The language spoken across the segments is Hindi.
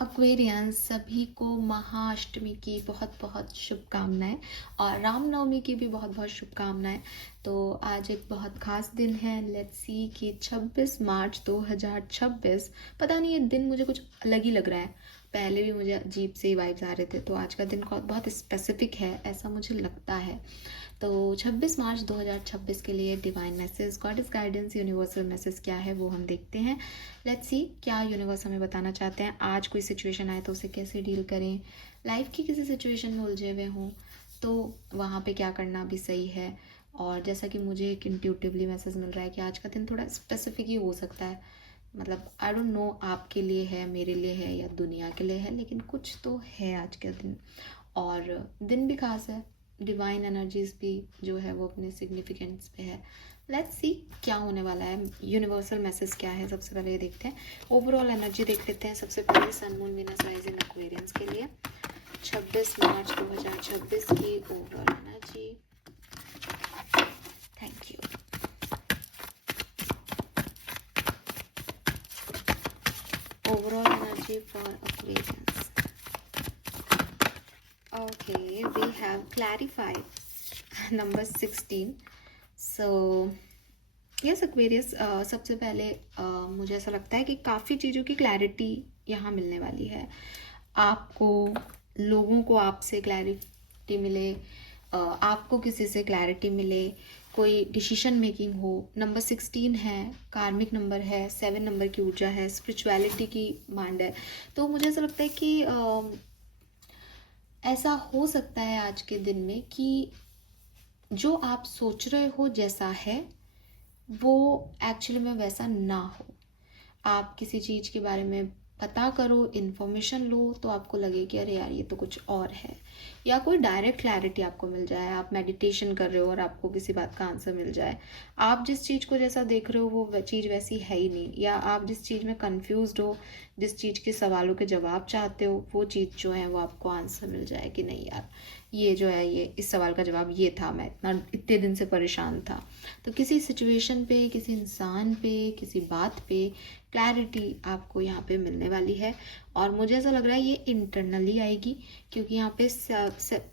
एक्वेरियंस सभी को महाअष्टमी की बहुत बहुत शुभकामनाएं और रामनवमी की भी बहुत बहुत शुभकामनाएं। तो आज एक बहुत ख़ास दिन है। लेट्स सी कि 26 मार्च 2026, पता नहीं ये दिन मुझे कुछ अलग ही लग रहा है। पहले भी मुझे अजीब से वाइब्स आ रहे थे, तो आज का दिन बहुत स्पेसिफिक है ऐसा मुझे लगता है। तो 26 मार्च 2026 के लिए divine message, God is guidance, universal message क्या है वो हम देखते हैं। लेट्स सी क्या यूनिवर्स हमें बताना चाहते हैं। आज कोई सिचुएशन आए तो उसे कैसे डील करें, लाइफ की किसी सिचुएशन में उलझे हुए हों तो वहाँ पे क्या करना भी सही है। और जैसा कि मुझे एक इंट्यूटिवली मैसेज मिल रहा है कि आज का दिन थोड़ा स्पेसिफिक ही हो सकता है। मतलब आई डोंट नो आपके लिए है, मेरे लिए है या दुनिया के लिए है, लेकिन कुछ तो है आज का दिन। और दिन भी खास है, डिवाइन एनर्जीज भी जो है वो अपने सिग्निफिकेंस पे है। लेट्स सी क्या होने वाला है, यूनिवर्सल मैसेज क्या है। सबसे पहले ये देखते हैं, ओवरऑल एनर्जी देख लेते हैं। सबसे पहले sun moon Venus rise in Aquarians के लिए 26 मार्च 2026 की overall energy. Thank you. Overall energy for Aquarians. Okay, we have clarified number 16. So yes Aquarius, सबसे पहले मुझे ऐसा लगता है कि काफ़ी चीज़ों की क्लैरिटी यहाँ मिलने वाली है आपको। लोगों को आपसे क्लैरिटी मिले, आपको किसी से क्लैरिटी मिले, कोई डिसीजन मेकिंग हो। नंबर 16 है, कार्मिक नंबर है, 7 नंबर की ऊर्जा है, स्पिरिचुअलिटी की मांड है। तो मुझे ऐसा लगता है कि ऐसा हो सकता है आज के दिन में कि जो आप सोच रहे हो जैसा है वो एक्चुअली में वैसा ना हो। आप किसी चीज़ के बारे में पता करो, इन्फॉर्मेशन लो, तो आपको लगे कि अरे यार ये तो कुछ और है। या कोई डायरेक्ट क्लैरिटी आपको मिल जाए, आप मेडिटेशन कर रहे हो और आपको किसी बात का आंसर मिल जाए। आप जिस चीज़ को जैसा देख रहे हो वो चीज़ वैसी है ही नहीं, या आप जिस चीज़ में कंफ्यूज्ड हो, जिस चीज़ के सवालों के जवाब चाहते हो, वो चीज़ जो है वो आपको आंसर मिल जाए कि नहीं यार ये जो है, ये इस सवाल का जवाब ये था, मैं इतने दिन से परेशान था। तो किसी सिचुएशन पे, किसी इंसान पे, किसी बात पे क्लैरिटी आपको यहाँ पे मिलने वाली है। और मुझे ऐसा लग रहा है ये इंटरनली आएगी, क्योंकि यहाँ पे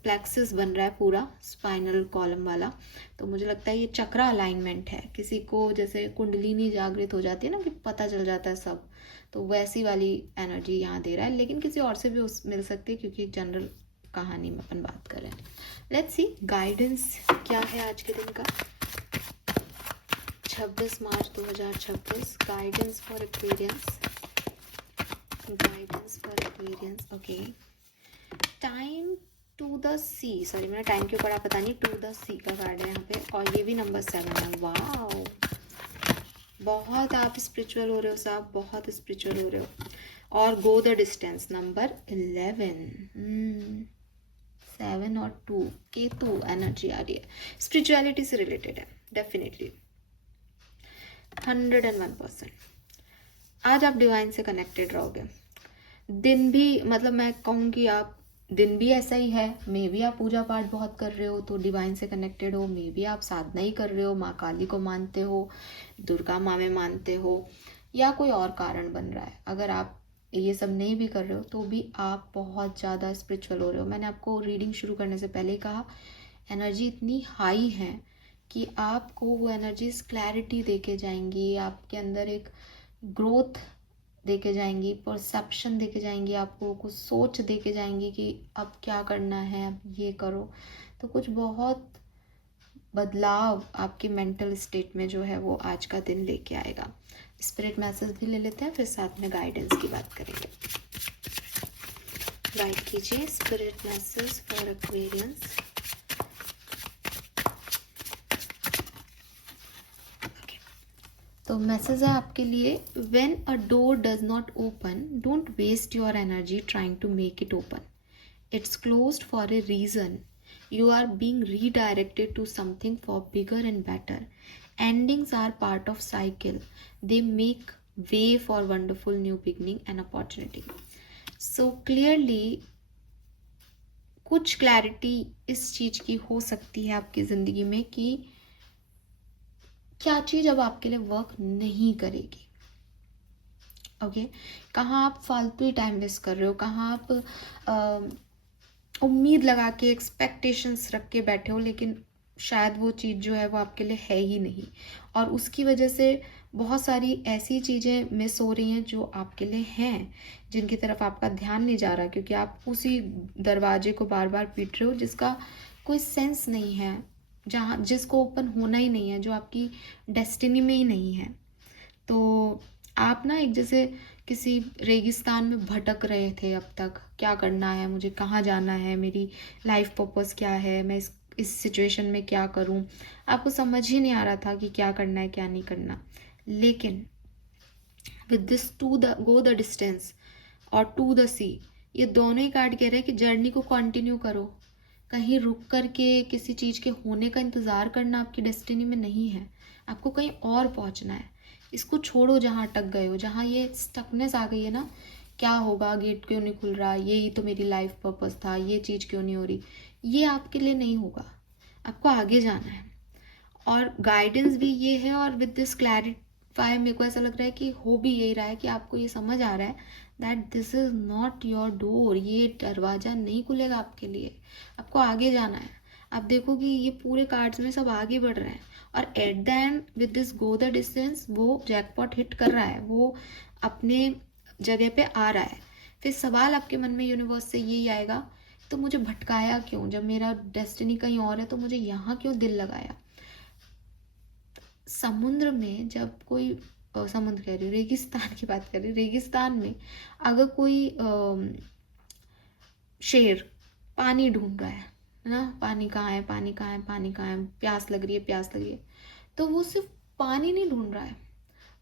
प्लेक्सिस बन रहा है पूरा स्पाइनल कॉलम वाला। तो मुझे लगता है ये चक्रा अलाइनमेंट है। किसी को जैसे कुंडलिनी जागृत हो जाती है ना, कि पता चल जाता है सब, तो वैसी वाली एनर्जी यहाँ दे रहा है। लेकिन किसी और से भी मिल सकती है, क्योंकि जनरल कहानी में अपन बात कर रहे हैं। लेट्स सी गाइडेंस क्या है आज के दिन का। 26 March 2026, guidance for Aquarians. Guidance for Aquarians, okay. Time to the sea, sorry मैंने टाइम क्यों पढ़ा पता नहीं, टू द सी का कार्ड है यहाँ पे, और ये भी नंबर 7 है। वाओ, बहुत आप स्पिरिचुअल हो रहे हो साहब, बहुत स्पिरिचुअल हो रहे हो। और गो द डिस्टेंस, नंबर 11। 7 और 2, केतु एनर्जी आ रही है, स्पिरिचुअलिटी से रिलेटेड है डेफिनेटली 101%। आज आप डिवाइन से कनेक्टेड रहोगे। दिन भी, मतलब मैं कहूँगी आप दिन भी ऐसा ही है। मे भी आप पूजा पाठ बहुत कर रहे हो तो डिवाइन से कनेक्टेड हो, मे भी आप साधना ही कर रहे हो, माँ काली को मानते हो, दुर्गा माँ में मानते हो, या कोई और कारण बन रहा है। अगर आप ये सब नहीं भी कर रहे हो तो भी आप बहुत ज़्यादा स्पिरिचुअल हो रहे हो। मैंने आपको रीडिंग शुरू करने से पहले ही कहा, एनर्जी इतनी हाई है कि आपको वो एनर्जीज क्लैरिटी देके जाएंगी, आपके अंदर एक ग्रोथ देके जाएंगी, परसेप्शन देके जाएंगी, आपको कुछ सोच देके जाएंगी कि अब क्या करना है, अब ये करो। तो कुछ बहुत बदलाव आपके मेंटल स्टेट में जो है वो आज का दिन लेके आएगा। स्पिरिट मैसेज भी ले लेते हैं, फिर साथ में गाइडेंस की बात करेंगे। गाइड कीजिए स्पिरिट मैसेज फॉर एक्वेरियंस। तो मैसेज है आपके लिए, when a door does not open don't waste your energy trying to make it open, it's closed for a reason, you are being redirected to something for bigger and better. Endings are part of cycle, they make way for wonderful new beginning and opportunity. So clearly कुछ क्लैरिटी इस चीज की हो सकती है आपकी जिंदगी में कि क्या चीज अब आपके लिए वर्क नहीं करेगी। ओके, कहाँ आप फालतू ही टाइम वेस्ट कर रहे हो, कहाँ आप उम्मीद लगा के एक्सपेक्टेशंस रख के बैठे हो, लेकिन शायद वो चीज़ जो है वो आपके लिए है ही नहीं, और उसकी वजह से बहुत सारी ऐसी चीज़ें मिस हो रही हैं जो आपके लिए हैं, जिनकी तरफ आपका ध्यान नहीं जा रहा, क्योंकि आप उसी दरवाजे को बार बार पीट रहे हो जिसका कोई सेंस नहीं है, जहाँ जिसको ओपन होना ही नहीं है, जो आपकी डेस्टिनी में ही नहीं है। तो आप ना एक जैसे किसी रेगिस्तान में भटक रहे थे अब तक, क्या करना है मुझे, कहाँ जाना है, मेरी लाइफ पर्पस क्या है, मैं इस सिचुएशन में क्या करूँ, आपको समझ ही नहीं आ रहा था कि क्या करना है क्या नहीं करना। लेकिन with this to the go the distance और टू द सी, ये दोनों ही कार्ड कह रहे हैं कि जर्नी को कंटिन्यू करो। कहीं रुक करके किसी चीज़ के होने का इंतज़ार करना आपकी डेस्टिनी में नहीं है, आपको कहीं और पहुंचना है। इसको छोड़ो जहाँ अटक गए हो, जहाँ ये स्टकनेस आ गई है ना, क्या होगा, गेट क्यों नहीं खुल रहा, यही तो मेरी लाइफ पर्पस था, ये चीज़ क्यों नहीं हो रही, ये आपके लिए नहीं होगा, आपको आगे जाना है। और गाइडेंस भी ये है, और विद दिस क्लैरिफाई मेरे को ऐसा लग रहा है कि हो भी यही रहा है कि आपको ये समझ आ रहा है that this is not your door, ये दरवाज़ा नहीं खुलेगा आपके लिए, आपको आगे जाना है। आप देखो कि ये पूरे कार्ड्स में सब आगे बढ़ रहे हैं, और at the end with this go the distance वो जैकपॉट हिट कर रहा है, वो अपने जगह पे आ रहा है। फिर सवाल आपके मन में यूनिवर्स से यही आएगा, तो मुझे भटकाया क्यों, जब मेरा डेस्टिनी कहीं और है तो मुझे यहाँ क्यों दिल लगाया। समुद्र में जब कोई समुद्र कह रही हूँ, रेगिस्तान की बात कर रही हूँ, रेगिस्तान में अगर कोई शेर पानी ढूंढ रहा है ना, पानी कहाँ है, पानी कहाँ है, पानी कहाँ है, प्यास लग रही है, प्यास लग रही है, तो वो सिर्फ पानी नहीं ढूंढ रहा है,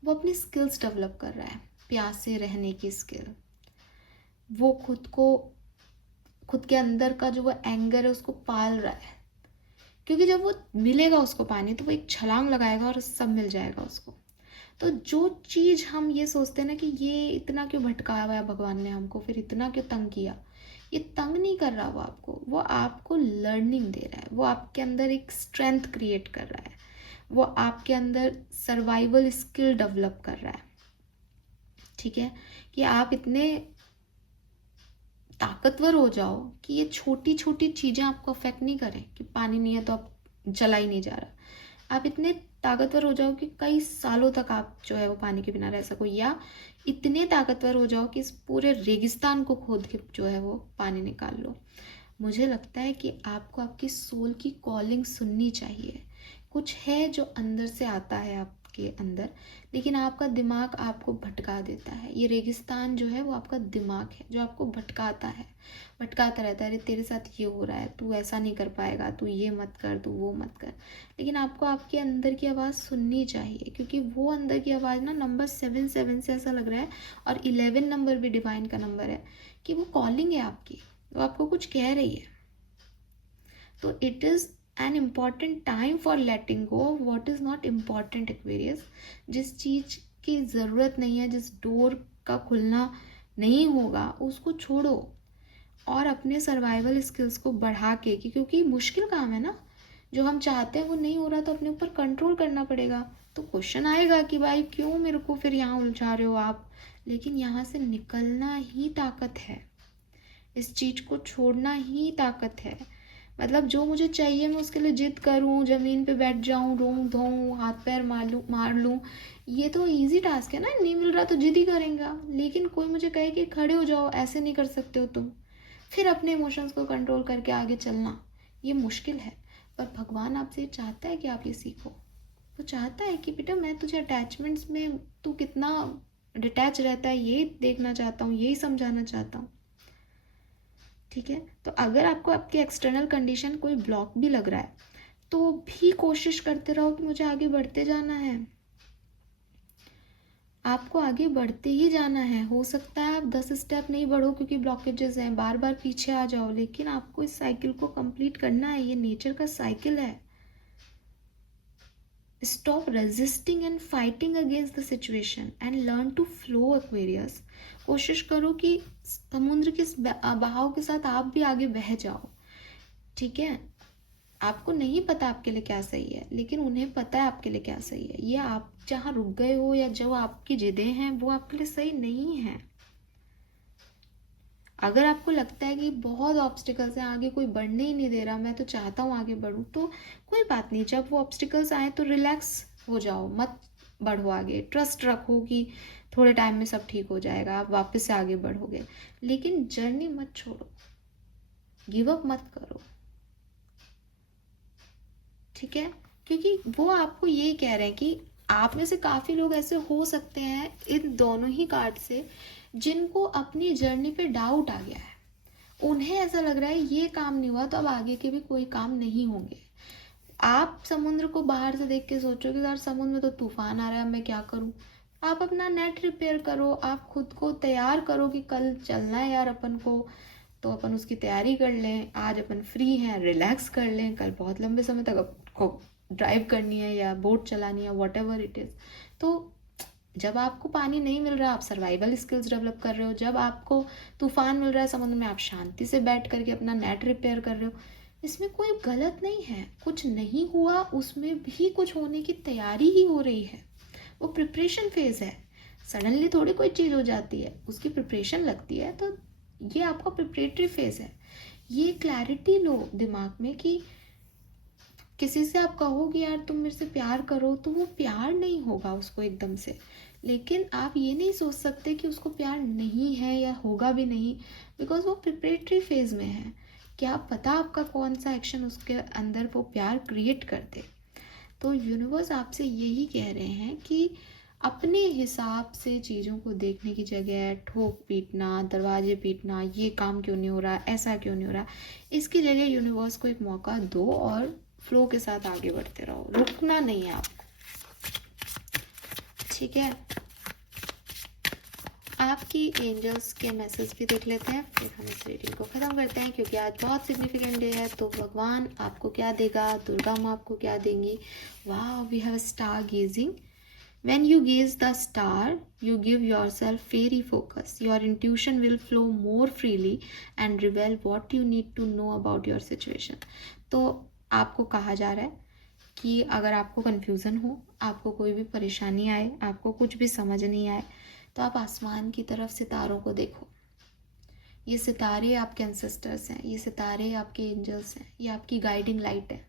वो अपनी स्किल्स डेवलप कर रहा है, प्यास से रहने की स्किल, वो खुद के अंदर का जो वो एंगर है उसको पाल रहा है, क्योंकि जब वो मिलेगा उसको पानी तो वो एक छलांग लगाएगा और सब मिल जाएगा उसको। तो जो चीज़ हम ये सोचते हैं ना कि ये इतना क्यों भटकाया हुआ है भगवान ने हमको, फिर इतना क्यों तंग किया, ये तंग नहीं कर रहा वो आपको लर्निंग दे रहा है, वो आपके अंदर एक स्ट्रेंथ क्रिएट कर रहा है, वो आपके अंदर सर्वाइवल स्किल डेवलप कर रहा है। ठीक है, कि आप इतने ताकतवर हो जाओ कि ये छोटी छोटी चीज़ें आपको अफेक्ट नहीं करें, कि पानी नहीं है तो आप चला ही नहीं जा रहा, आप इतने ताकतवर हो जाओ कि कई सालों तक आप जो है वो पानी के बिना रह सको, या इतने ताकतवर हो जाओ कि इस पूरे रेगिस्तान को खोद के जो है वो पानी निकाल लो। मुझे लगता है कि आपको आपकी सोल की कॉलिंग सुननी चाहिए। कुछ है जो अंदर से आता है आपके अंदर, लेकिन आपका दिमाग आपको भटका देता है। ये रेगिस्तान जो है वो आपका दिमाग है जो आपको भटकाता रहता है, अरे तेरे साथ ये हो रहा है, तू ऐसा नहीं कर पाएगा, तू ये मत कर, तू वो मत कर। लेकिन आपको आपके अंदर की आवाज़ सुननी चाहिए, क्योंकि वो अंदर की आवाज़ ना नंबर 7 से ऐसा लग रहा है, और 11 नंबर भी डिवाइन का नंबर है, कि वो कॉलिंग है आपकी, वो आपको कुछ कह रही है। तो it is an important time for letting go of what is not important Aquarius. जिस चीज़ की ज़रूरत नहीं है, जिस डोर का खुलना नहीं होगा, उसको छोड़ो और अपने सर्वाइवल स्किल्स को बढ़ा के, क्योंकि मुश्किल काम है ना, जो हम चाहते हैं वो नहीं हो रहा, तो अपने ऊपर कंट्रोल करना पड़ेगा। तो क्वेश्चन आएगा कि भाई क्यों मेरे को फिर यहाँ उलझा रहे हो आप, लेकिन यहाँ से निकलना ही ताकत है, इस चीज़ को छोड़ना ही ताकत है। मतलब जो मुझे चाहिए मैं उसके लिए जिद करूं, ज़मीन पे बैठ जाऊं, रोऊं धोऊं, हाथ पैर मार लूं, ये तो इजी टास्क है ना, नहीं मिल रहा तो जिद ही करेंगे। लेकिन कोई मुझे कहे कि खड़े हो जाओ, ऐसे नहीं कर सकते हो तुम, फिर अपने इमोशंस को कंट्रोल करके आगे चलना, ये मुश्किल है। पर भगवान आपसे चाहता है कि आप ये सीखो। वो चाहता है कि बेटा मैं तुझे अटैचमेंट्स में तू कितना डिटैच रहता है ये देखना चाहता हूँ, यही समझाना चाहता हूँ। ठीक है, तो अगर आपको आपके एक्सटर्नल कंडीशन कोई ब्लॉक भी लग रहा है, तो भी कोशिश करते रहो कि मुझे आगे बढ़ते जाना है, आपको आगे बढ़ते ही जाना है। हो सकता है आप 10 स्टेप नहीं बढ़ो क्योंकि ब्लॉकेजेस हैं, बार बार पीछे आ जाओ, लेकिन आपको इस साइकिल को कंप्लीट करना है, ये नेचर का साइकिल है। Stop resisting and fighting against the situation and learn to flow Aquarius. कोशिश करो कि समुद्र के बहाव के साथ आप भी आगे बह जाओ। ठीक है, आपको नहीं पता आपके लिए क्या सही है, लेकिन उन्हें पता है आपके लिए क्या सही है। ये आप जहाँ रुक गए हो या जो आपकी जिदें हैं वो आपके लिए सही नहीं है। अगर आपको लगता है कि बहुत ऑब्स्टिकल्स हैं, आगे कोई बढ़ने ही नहीं दे रहा, मैं तो चाहता हूँ आगे बढ़ूँ, तो कोई बात नहीं, जब वो ऑब्स्टिकल्स आए तो रिलैक्स हो जाओ, मत बढ़ो आगे। ट्रस्ट रखो कि थोड़े टाइम में सब ठीक हो जाएगा, आप वापस से आगे बढ़ोगे। लेकिन जर्नी मत छोड़ो, गिव अप मत करो, ठीक है? क्योंकि वो आपको ये कह रहे हैं कि आप में से काफ़ी लोग ऐसे हो सकते हैं इन दोनों ही कार्ड से, जिनको अपनी जर्नी पे डाउट आ गया है। उन्हें ऐसा लग रहा है ये काम नहीं हुआ तो अब आगे के भी कोई काम नहीं होंगे। आप समुद्र को बाहर से देख के सोचो कि यार समुद्र में तो तूफान आ रहा है, मैं क्या करूं। आप अपना नेट रिपेयर करो, आप खुद को तैयार करो कि कल चलना है यार अपन को, तो अपन उसकी तैयारी कर लें। आज अपन फ्री हैं, रिलैक्स कर लें, कल बहुत लंबे समय तक आपको ड्राइव करनी है या बोट चलानी है, वॉट एवर इट इज़। तो जब आपको पानी नहीं मिल रहा, आप सर्वाइवल स्किल्स डेवलप कर रहे हो। जब आपको तूफान मिल रहा है समुद्र में, आप शांति से बैठ करके अपना नेट रिपेयर कर रहे हो। इसमें कोई गलत नहीं है, कुछ नहीं हुआ उसमें भी कुछ होने की तैयारी ही हो रही है। वो प्रिपरेशन फेज है। सडनली थोड़ी कोई चीज़ हो जाती है, उसकी प्रिपरेशन लगती है, तो ये आपका प्रिपरेटरी फेज है। ये क्लैरिटी लो दिमाग में कि किसी से आप कहो कि यार तुम मेरे से प्यार करो, तो वो प्यार नहीं होगा उसको एकदम से। लेकिन आप ये नहीं सोच सकते कि उसको प्यार नहीं है या होगा भी नहीं, बिकॉज वो प्रिपरेटरी फेज में है। क्या पता आपका कौन सा एक्शन उसके अंदर वो प्यार क्रिएट कर दे। तो यूनिवर्स आपसे यही कह रहे हैं कि अपने हिसाब से चीज़ों को देखने की जगह ठोक पीटना, दरवाजे पीटना, ये काम क्यों नहीं हो रहा, ऐसा क्यों नहीं हो रहा, इसकी जगह यूनिवर्स को एक मौका दो और फ्लो के साथ आगे बढ़ते रहो। रुकना नहीं है आपको, ठीक है? आपकी एंजल्स के मैसेज भी देख लेते हैं, फिर हम इस रीडिंग को ख़त्म करते हैं, क्योंकि आज बहुत सिग्निफिकेंट डे है। तो भगवान आपको क्या देगा, दुर्गा माँ आपको क्या देंगी। वाह, we have stargazing. When you gaze the star, you give yourself fairy focus. Your intuition will flow more freely and reveal what you need to know about your situation. तो आपको कहा जा रहा है कि अगर आपको कन्फ्यूज़न हो, आपको कोई भी परेशानी आए, आपको कुछ भी समझ नहीं आए, तो आप आसमान की तरफ सितारों को देखो। ये सितारे आपके एंसेस्टर्स हैं, ये सितारे आपके एंजल्स हैं, ये आपकी गाइडिंग लाइट है।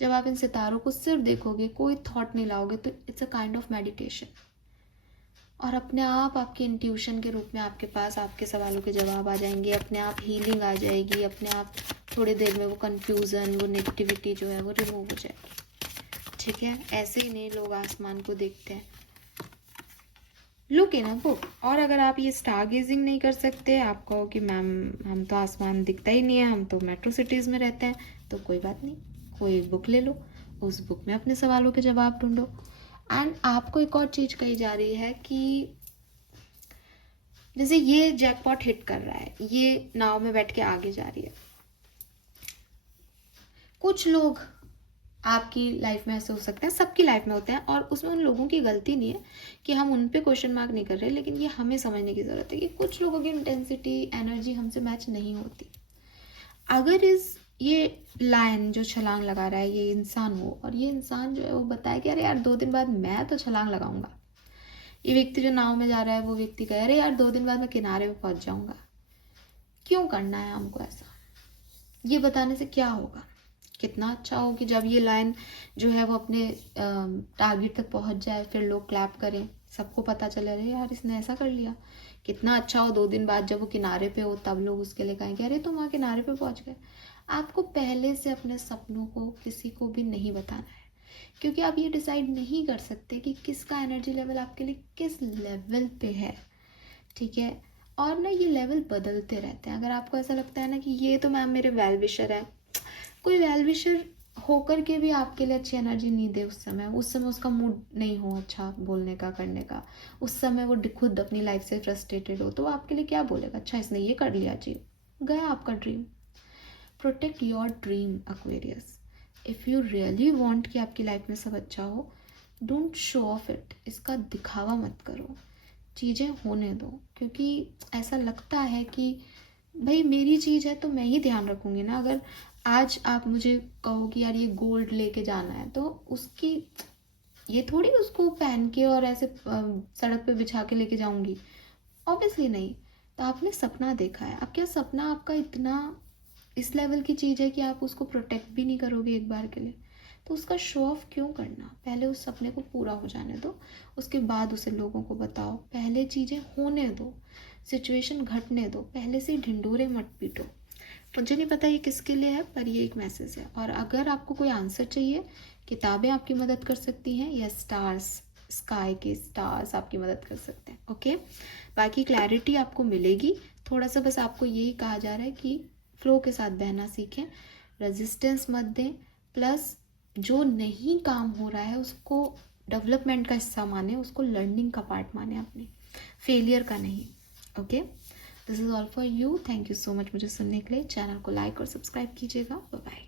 जब आप इन सितारों को सिर्फ देखोगे, कोई थॉट नहीं लाओगे, तो it's a kind of meditation. और अपने आप आपके इंट्यूशन के रूप में आपके पास आपके सवालों के जवाब आ जाएंगे, अपने आप हीलिंग आ जाएगी, अपने आप थोड़ी देर में वो कन्फ्यूज़न, वो नेगेटिविटी जो है वो रिमूव हो जाएगी, ठीक है? ऐसे ही नहीं लोग आसमान को देखते हैं। Look in a book. और अगर आप ये स्टार गेजिंग नहीं कर सकते, आप कहो कि मैम हम तो आसमान दिखता ही नहीं है, हम तो मेट्रो सिटीज़ में रहते हैं, तो कोई बात नहीं, कोई एक बुक ले लो, उस बुक में अपने सवालों के जवाब ढूंढो। एंड आपको एक और चीज़ कही जा रही है कि जैसे ये जैकपॉट हिट कर रहा है, ये नाव में बैठ के आगे जा रही है। कुछ लोग आपकी लाइफ में ऐसे हो सकते हैं, सबकी लाइफ में होते हैं, और उसमें उन लोगों की गलती नहीं है कि हम उन पे क्वेश्चन मार्क नहीं कर रहे, लेकिन ये हमें समझने की ज़रूरत है कि कुछ लोगों की इंटेंसिटी, एनर्जी हमसे मैच नहीं होती। अगर ये लायन जो छलांग लगा रहा है ये इंसान हो, और ये इंसान जो है वो बताए कि अरे यार 2 दिन बाद मैं तो छलांग लगाऊंगा। ये व्यक्ति जो नाव में जा रहा है वो व्यक्ति कहे अरे यार 2 दिन बाद मैं किनारे पे पहुंच जाऊंगा। क्यों करना है हमको ऐसा? ये बताने से क्या होगा? कितना अच्छा हो कि जब ये लाइन जो है वो अपने टारगेट तक पहुंच जाए, फिर लोग क्लैप करें, सबको पता चले अरे यार इसने ऐसा कर लिया। कितना अच्छा हो 2 दिन बाद जब वो किनारे पे हो, तब लोग उसके लिए कहेंगे अरे तुम वहाँ किनारे पे पहुंच गए। आपको पहले से अपने सपनों को किसी को भी नहीं बताना है, क्योंकि आप ये डिसाइड नहीं कर सकते कि किसका एनर्जी लेवल आपके लिए किस लेवल पे है, ठीक है? और ना ये लेवल बदलते रहते हैं। अगर आपको ऐसा लगता है ना कि ये तो मैम मेरे वेल विशर है, कोई वेल विशर होकर के भी आपके लिए अच्छी एनर्जी नहीं दे उस समय उसका मूड नहीं हो अच्छा बोलने का, करने का, उस समय वो खुद अपनी लाइफ से फ्रस्ट्रेटेड हो, तो वो आपके लिए क्या बोलेगा? अच्छा इसने ये कर लिया, जी गया आपका dream. Protect your dream Aquarius. If you really want कि आपकी लाइफ में सब अच्छा हो, डोंट शो ऑफ इट। इसका दिखावा मत करो, चीज़ें होने दो। क्योंकि ऐसा लगता है कि भाई मेरी चीज़ है तो मैं ही ध्यान रखूँगी ना। अगर आज आप मुझे कहो कि यार ये गोल्ड लेके जाना है, तो उसकी ये थोड़ी उसको पहन के और ऐसे सड़क पे बिछा के लेके जाऊंगी, ऑब्वियसली नहीं। तो आपने सपना देखा है, अब क्या सपना आपका इतना इस लेवल की चीज़ है कि आप उसको प्रोटेक्ट भी नहीं करोगे एक बार के लिए, तो उसका शो ऑफ क्यों करना? पहले उस सपने को पूरा हो जाने दो, उसके बाद उसे लोगों को बताओ। पहले चीज़ें होने दो, सिचुएशन घटने दो, पहले से ढिंडोरे मत पीटो। मुझे नहीं पता ये किसके लिए है, पर ये एक मैसेज है। और अगर आपको कोई आंसर चाहिए, किताबें आपकी मदद कर सकती हैं, या स्टार्स, स्काई के स्टार्स आपकी मदद कर सकते हैं। ओके, बाकी क्लैरिटी आपको मिलेगी। थोड़ा सा बस आपको यही कहा जा रहा है कि फ्लो के साथ बहना सीखें, रेजिस्टेंस मत दें, प्लस जो नहीं काम हो रहा है उसको डेवलपमेंट का हिस्सा माने, उसको लर्निंग का पार्ट माने, अपने फेलियर का नहीं। Okay, this is all for you. Thank you so much मुझे सुनने के लिए। चैनल को लाइक और सब्सक्राइब कीजिएगा। Bye bye.